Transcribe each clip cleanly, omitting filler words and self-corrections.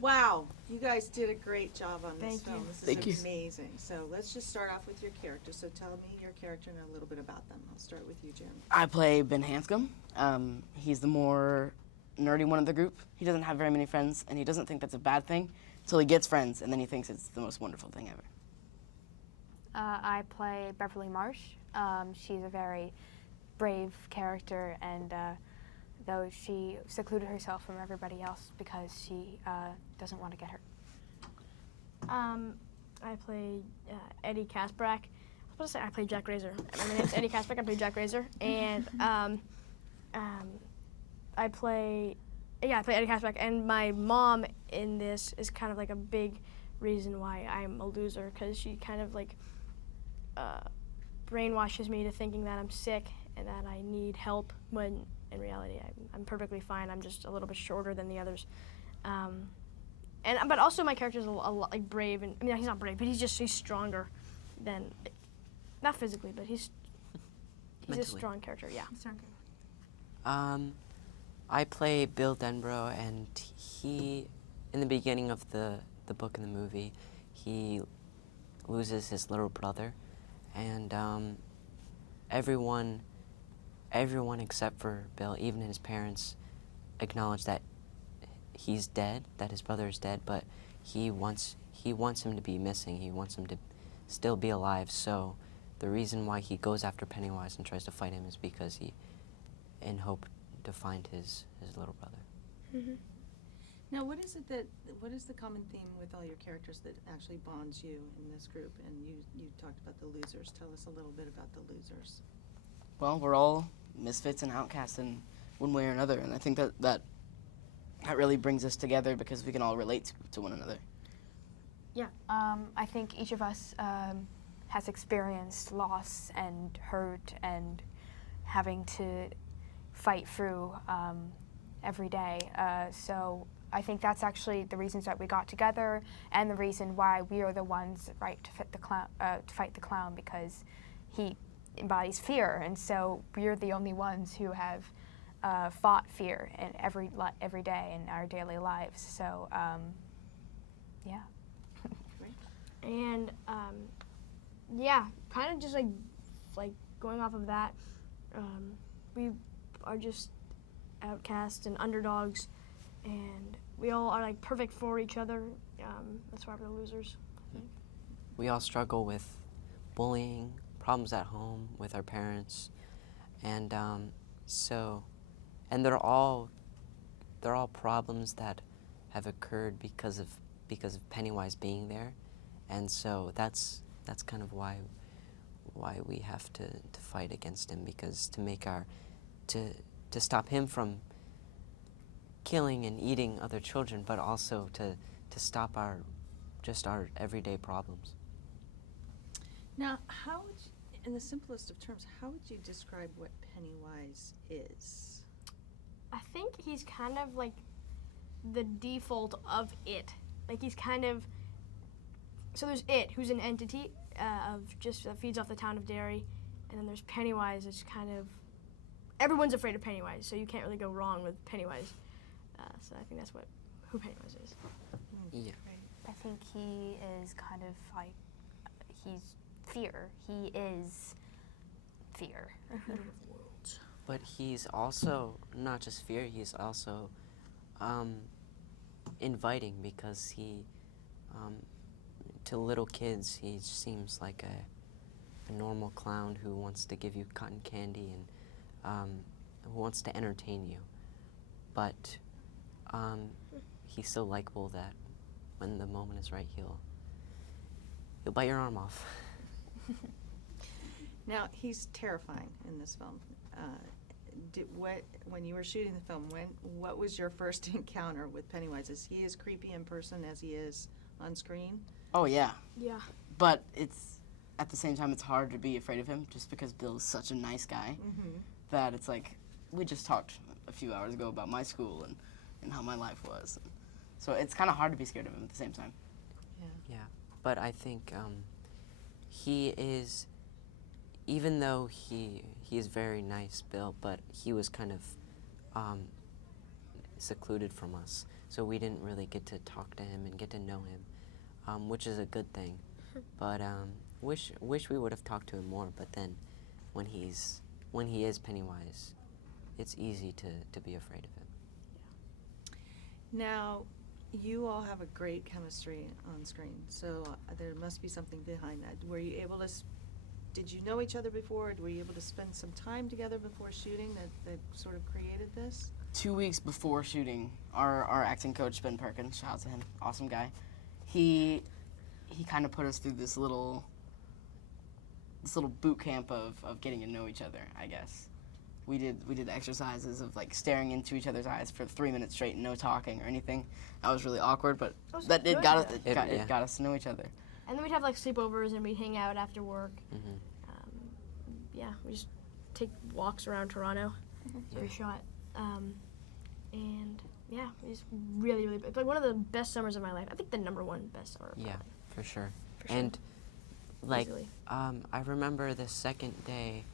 Wow, you guys did a great job on this Thank film. you. This Thank is you. amazing. So let's just start off with your character. So tell me your character and a little bit about them. I'll start with you, Jim. I play Ben Hanscom. He's the more nerdy one of the group. He doesn't have very many friends, and he doesn't think that's a bad thing until he gets friends, and then he thinks it's the most wonderful thing ever. I play Beverly Marsh. She's a very brave character, and though she secluded herself from everybody else because she doesn't want to get hurt. I play Eddie Kasprak. I was supposed to say I play Jack Grazer. My name's Eddie Kasprak. I play Jack Grazer, and I play Eddie Kasprak. And my mom in this is kind of like a big reason why I'm a loser, because she kind of like brainwashes me to thinking that I'm sick and that I need help, when in reality I'm perfectly fine. I'm just a little bit shorter than the others. But also my character's a lot like brave, and I mean he's not brave, but he's stronger than, not physically, but he's a Mentally. strong character. Yeah. I play Bill Denbrough, and he, in the beginning of the book and the movie, he loses his little brother, and everyone except for Bill, even his parents, acknowledge that he's dead, that his brother is dead, but he wants him to be missing. He wants him to still be alive. So the reason why he goes after Pennywise and tries to fight him is because he, in hope to find his little brother. Mm-hmm. Now, what is the common theme with all your characters that actually bonds you in this group? And you talked about the losers. Tell us a little bit about the losers. Well, we're all misfits and outcasts in one way or another, and I think that really brings us together because we can all relate to one another. Yeah, I think each of us has experienced loss and hurt and having to fight through every day. So I think that's actually the reasons that we got together, and the reason why we are the ones to fight the clown, because he embodies fear, and so we're the only ones who have fought fear in every day in our daily lives. So yeah. And yeah, kind of just like going off of that, we are just outcasts and underdogs, and we all are like perfect for each other. That's why we're the losers, I think. We all struggle with bullying, problems at home with our parents, and they're all problems that have occurred because of Pennywise being there, and so that's kind of why we have to fight against him, because to stop him from killing and eating other children, but also to stop our everyday problems. Now, in the simplest of terms, how would you describe what Pennywise is? I think he's kind of like the default of it. Like he's kind of, so there's it, who's an entity that feeds off the town of Derry, and then there's Pennywise. It's kind of, everyone's afraid of Pennywise, so you can't really go wrong with Pennywise. So I think that's who Pennywise is. Yeah. I think he is kind of like, he's fear. He is fear. But he's also not just fear, he's also inviting, because he, to little kids, he seems like a normal clown who wants to give you cotton candy and who wants to entertain you. But he's so likable that when the moment is right, he'll bite your arm off. Now, he's terrifying in this film. When you were shooting the film, what was your first encounter with Pennywise? Is he as creepy in person as he is on screen? Oh yeah, Yeah. but it's at the same time it's hard to be afraid of him just because Bill's such a nice guy that it's like, we just talked a few hours ago about my school and how my life was. So it's kind of hard to be scared of him at the same time. Yeah, but I think he is, even though he is very nice, Bill, but he was kind of secluded from us. so we didn't really get to talk to him and get to know him, which is a good thing. But wish we would have talked to him more. But then, when he is Pennywise, it's easy to be afraid of him. Now, you all have a great chemistry on screen, so there must be something behind that. Were you able to, did you know each other before? Were you able to spend some time together before shooting that sort of created this? 2 weeks before shooting, our acting coach, Ben Perkins, shout out to him, awesome guy, he kind of put us through this little boot camp of getting to know each other, I guess. We did exercises of like staring into each other's eyes for 3 minutes straight, no talking or anything. That was really awkward, but it got us to know each other. And then we'd have like sleepovers and we'd hang out after work. Mm-hmm. Yeah, we just take walks around Toronto. Yeah. We shot. And yeah, it was really, really, it's like one of the best summers of my life. I think the #1 best summer of my life. For sure. For sure. And like, Easily. I remember the second day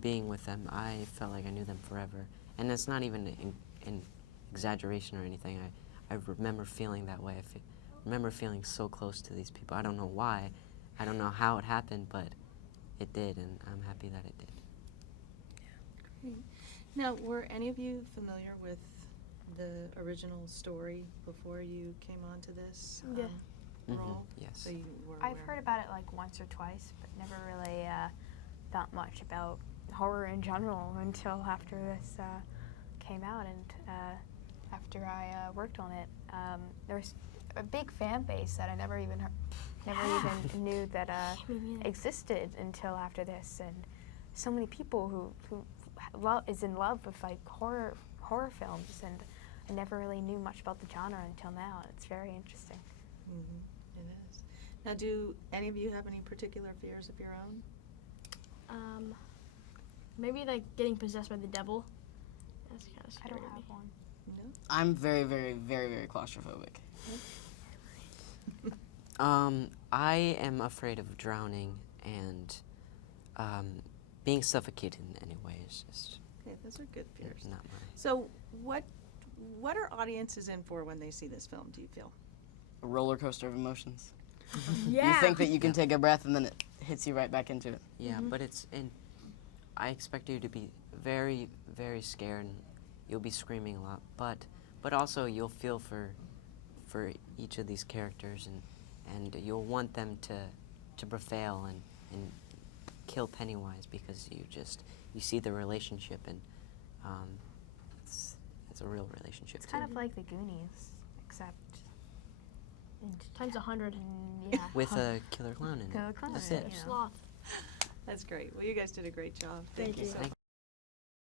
being with them, I felt like I knew them forever. And it's not even an exaggeration or anything. I remember feeling that way. I remember feeling so close to these people. I don't know why. I don't know how it happened, but it did, and I'm happy that it did. Great. Now, were any of you familiar with the original story before you came on to this Yeah. role? Yes. So you were I've aware. heard about it like once or twice, but never really thought much about horror in general until after this came out and after I worked on it. There was a big fan base that I never even knew that existed until after this, and so many people who is in love with like horror films, and I never really knew much about the genre until now. It's very interesting. It is. Now, do any of you have any particular fears of your own? Maybe like getting possessed by the devil. That's kind of I scary. don't have one. No? I'm very, very, very, very claustrophobic. I am afraid of drowning and being suffocated in any way is just Okay, those are good fears. not mine. So, what are audiences in for when they see this film, do you feel? A roller coaster of emotions. Yeah. You think that you can take a breath and then it hits you right back into it. Yeah, but I expect you to be very, very scared, and you'll be screaming a lot. But also you'll feel for each of these characters, and you'll want them to prevail and kill Pennywise, because you see the relationship, and it's a real relationship. It's kind of like the Goonies, except Times 100. yeah, with a killer clown in it. Killer clown That's in it. it, you know. Sloth. That's great. Well, you guys did a great job. Thank you. so Thank